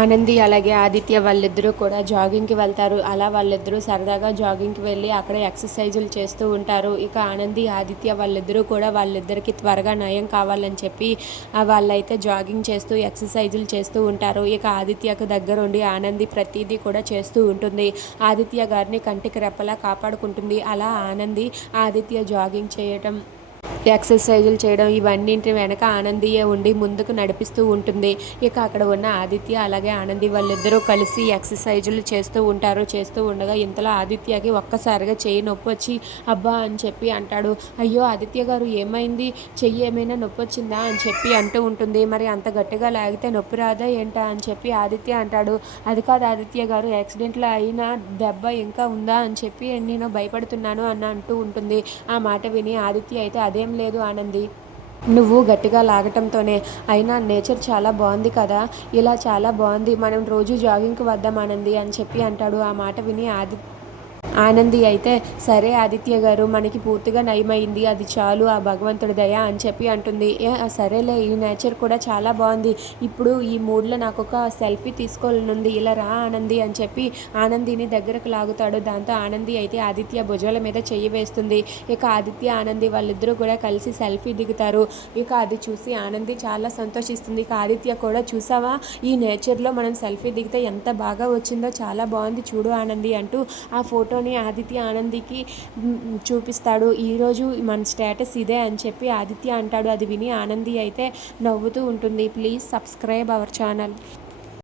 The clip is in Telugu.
ఆనంది అలాగే ఆదిత్య వాళ్ళిద్దరూ కూడా జాగింగ్కి వెళ్తారు. అలా వాళ్ళిద్దరూ సరదాగా జాగింగ్కి వెళ్ళి అక్కడ ఎక్సర్సైజులు చేస్తూ ఉంటారు. ఇక ఆనంది ఆదిత్య వాళ్ళిద్దరూ కూడా వాళ్ళిద్దరికి త్వరగా నయం కావాలని చెప్పి వాళ్ళైతే జాగింగ్ చేస్తూ ఎక్సర్సైజులు చేస్తూ ఉంటారు. ఇక ఆదిత్యకు దగ్గరుండి ఆనంది ప్రతిదీ కూడా చేస్తూ ఉంటుంది. ఆదిత్య గారిని కంటికి రెప్పలా కాపాడుకుంటుంది. అలా ఆనంది ఆదిత్య జాగింగ్ చేయటం ఎక్సర్సైజులు చేయడం ఇవన్నింటి వెనక ఆనందియే ఉండి ముందుకు నడిపిస్తూ ఉంటుంది. ఇక అక్కడ ఉన్న ఆదిత్య అలాగే ఆనంది వాళ్ళిద్దరూ కలిసి ఎక్సర్సైజులు చేస్తూ ఉంటారు. చేస్తూ ఉండగా ఇంతలో ఆదిత్యకి ఒక్కసారిగా చెయ్యి నొప్పి వచ్చి అబ్బా అని చెప్పి అంటాడు. అయ్యో ఆదిత్య గారు ఏమైంది? చెయ్యి ఏమైనా నొప్పి వచ్చిందా? అని చెప్పి అంటూ ఉంటుంది. మరి అంత గట్టిగా లాగితే నొప్పి రాదా ఏంటా? అని చెప్పి ఆదిత్య అంటాడు. అది కాదు ఆదిత్య గారు యాక్సిడెంట్లో అయిన దెబ్బ ఇంకా ఉందా? అని చెప్పి నేను భయపడుతున్నాను అని అంటూ ఉంటుంది. ఆ మాట విని ఆదిత్య అయితే అదేం లేదు ఆనంది. నువ్వు గట్టిగా లాగటంతోనే. అయినా నేచర్ చాలా బాగుంది కదా? ఇలా చాలా బాగుంది. మనం రోజు జాగింగ్కి వద్దాం ఆనంది అని చెప్పి అంటాడు. ఆ మాట విని ఆది ఆనంది అయితే సరే ఆదిత్య గారు మనకి పూర్తిగా నయమైంది అది చాలు ఆ భగవంతుడి దయ అని చెప్పి అంటుంది. ఏ సరేలే ఈ నేచర్ కూడా చాలా బాగుంది. ఇప్పుడు ఈ మూడ్లో నాకు ఒక సెల్ఫీ తీసుకోవాలనుంది. ఇలా రా ఆనంది అని చెప్పి ఆనందిని దగ్గరకు లాగుతాడు. దాంతో ఆనంది అయితే ఆదిత్య భుజాల మీద చెయ్యి వేస్తుంది. ఇక ఆదిత్య ఆనంది వాళ్ళిద్దరూ కూడా కలిసి సెల్ఫీ దిగుతారు. ఇక అది చూసి ఆనంది చాలా సంతోషిస్తుంది. ఇక ఆదిత్య కూడా చూసావా? ఈ నేచర్లో మనం సెల్ఫీ దిగితే ఎంత బాగా వచ్చిందో చాలా బాగుంది చూడు ఆనంది అంటూ ఆ ఫోటో ఫోటోని ఆదిత్య ఆనందికి చూపిస్తాడు. ఈరోజు మన స్టేటస్ ఇదే అని చెప్పి ఆదిత్య అంటాడు. అది విని ఆనంది అయితే నవ్వుతూ ఉంటుంది. Please subscribe our channel.